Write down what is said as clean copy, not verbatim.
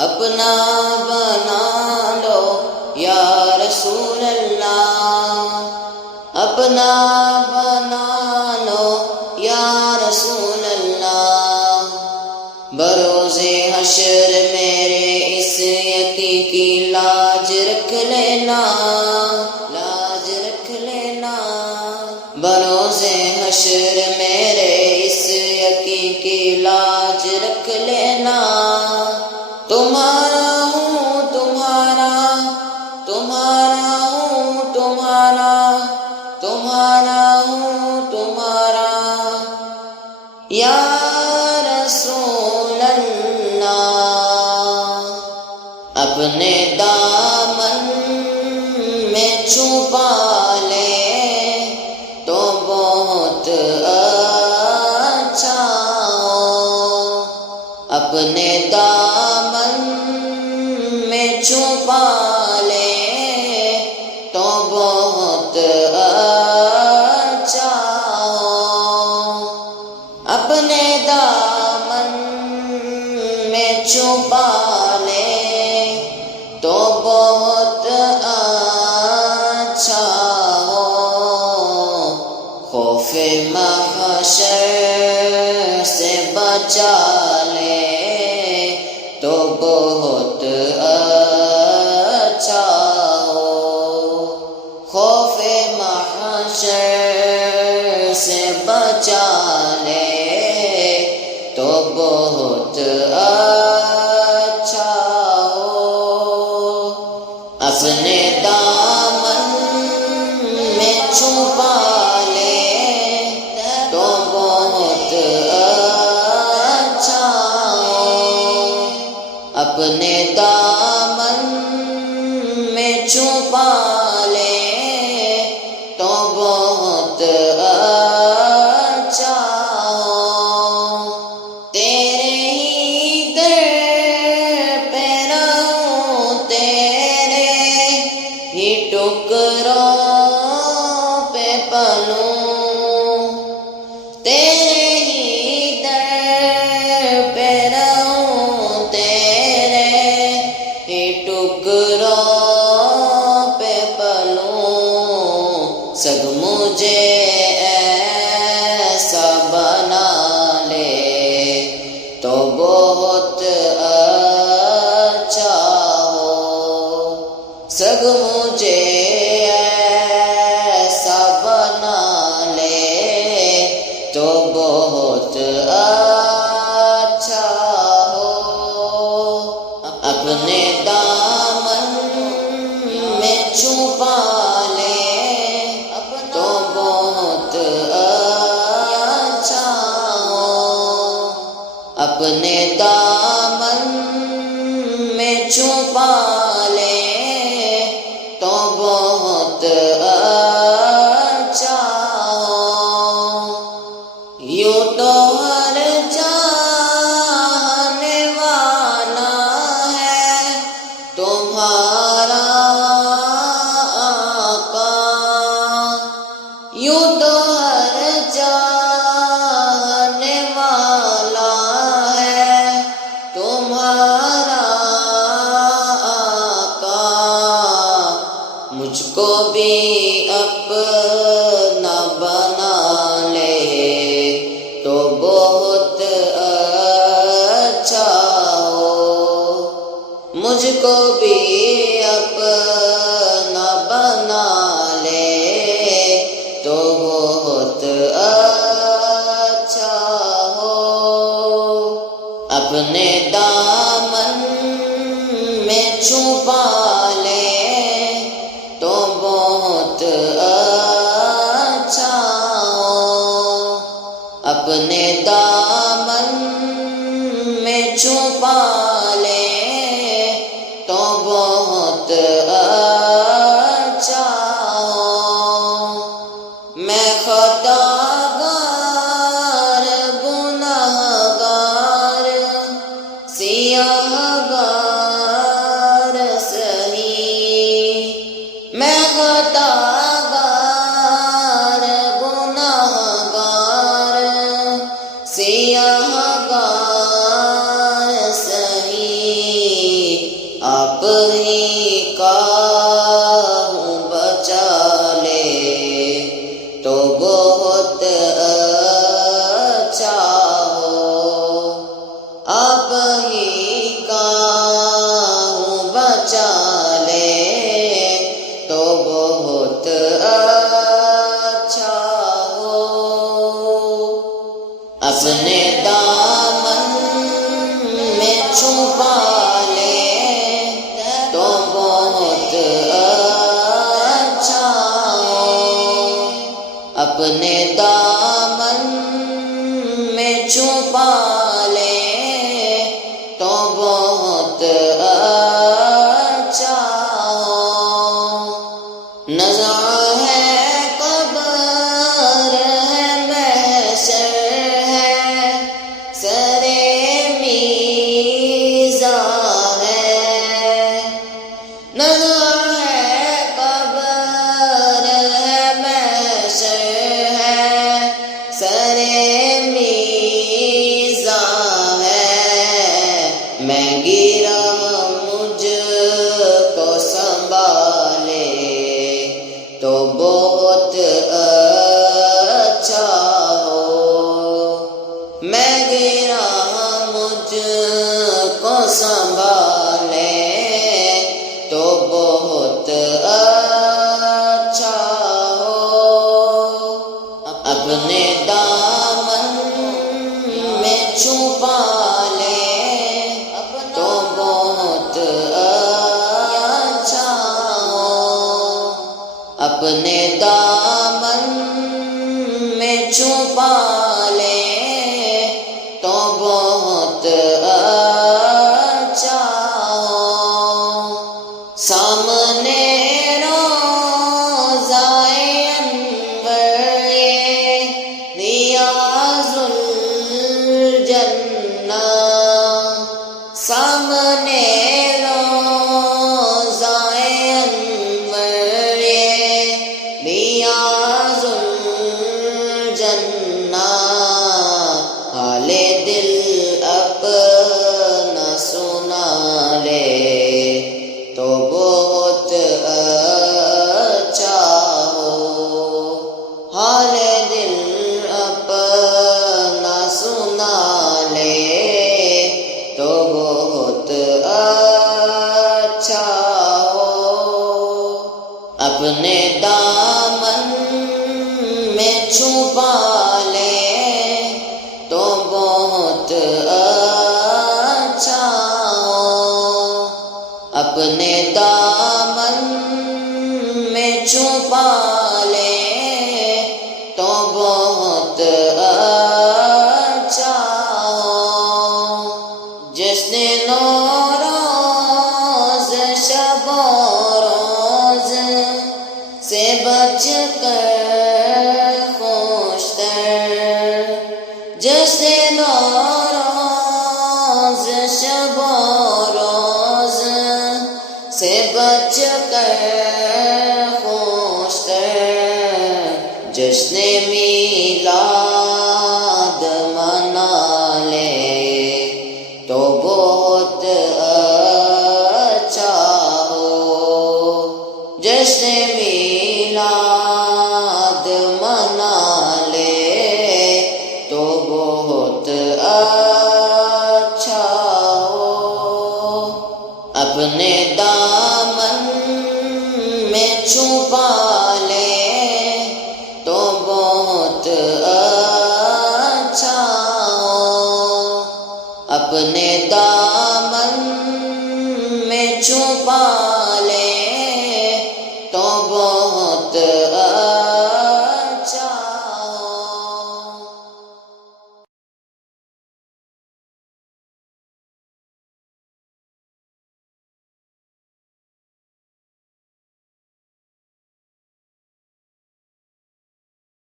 اپنا بنا لو یا رسول اللہ، اپنا بنا لو یا رسول اللہ۔ بروز حشر میرے اس یقی کی لاج رکھ لینا، لاج رکھ لینا۔ بروز حشر میرے اس یقی کی لاج رکھ لینا۔ تمہارا ہوں تمہارا، تمہارا ہوں تمہارا، تمہارا ہوں تمہارا یا رسول اللہ۔ اپنے دامن میں چھپا لے تو بہت اچھا ہو، اپنے دامن میں چھپا لے تو بہت اچھا ہو، اپنے دامن میں چھپا لے تو بہت اچھا ہو۔ خوف محشر سے بچا لے تو بہت اچھا ہو، خوف محشر سے بچا لے تو بہت اچھا ہو، اپنے دامن میں چھپا لے تو بہت اچھا ہو، اپنے دامن میں چھپا لے تو بہت اچھا ہو۔ تیرے ہی در پہ رہوں، تیرے ہی ٹکروں پہ پلوں، تیرے ہی در پہ رہوں، تیرے ہی ٹکروں پہ پلوں۔ سگ مجھے ایسا بنا لے تو بہت اچھا ہو، سگ مجھے ایسا بنا لے تو بہت اچھا ہو، اپنے دامن میں چھپا لے تو بہت اچھا ہو، اپنے دامن میں چھپا لے تو بہت اچھا ہو۔ یوں تو ہر چاہنے والا ہے تمہارا آقا، یوں تو ہر چاہنے والا ہے تمہارا آقا۔ مجھ کو بھی اپنا بنا لے تو بہت اچھا ہو، مجھ کو بھی اپنا بنا لے تو بہت اچھا ہو، اپنے دامن میں چھپا لے تو بہت اچھا ہو، اپنے دامن میں چھپا لے تو بہت اچھا ہو۔ میں خطا گار گناہ گار سیاہ گار سہی، میں خطا گار گناہ گار سیاہ گار سہی، آپ ہی کا ہوں بچا لے تو بہت اچھا ہو، آپ ہی کا ہوں بچا لے تو بہت اچھا ہو، اپنے دامن میں چھپا لے تو بہت اچھا ہو، اپنے دامن میں چھپا لے تو بہت اچھا ہو، نظر ہے قبر ہے محشر ہے سرے میزان ہے، نظر ہے قبر ہے محشر ہے سرے میزان ہے، میں گرا مجھ کو سنبھالے تو بہت اچھا ہو، میں گرا مجھ کو سنبھالے تو بہت اچھا ہو، اپنے دامن میں چھپا لے تو بہت اچھا ہو، اپنے دامن میں چھپا لے تو بہت اچھا ہو، سامنے روضائے انور یہ ریاض الجنہ، سامنے روضائے انور یہ ریاض الجنہ، حال دل اپنا سنا لے تو بہت اچھا ہو، حال دل اپنا سنا لے تو بہت اچھا ہو، اپنے دامن میں چھپا لے تو بہت اچھا ہو، اپنے دامن میں چھپا لے تو بہت اچھا ہو، جس نے روز شب و روز سے بچ کر خوشتر، جس نے روز شب و روز سے بچ کر خوشتر، جس نے میلاد منا لے تو بہت اچھا ہو، جس نے میلاد منا لے تو بہت اچھا ہو، اپنے دامن میں چھپا لے تو بہت اچھا ہو، اپنے دامن میں چھپا لے تو بہت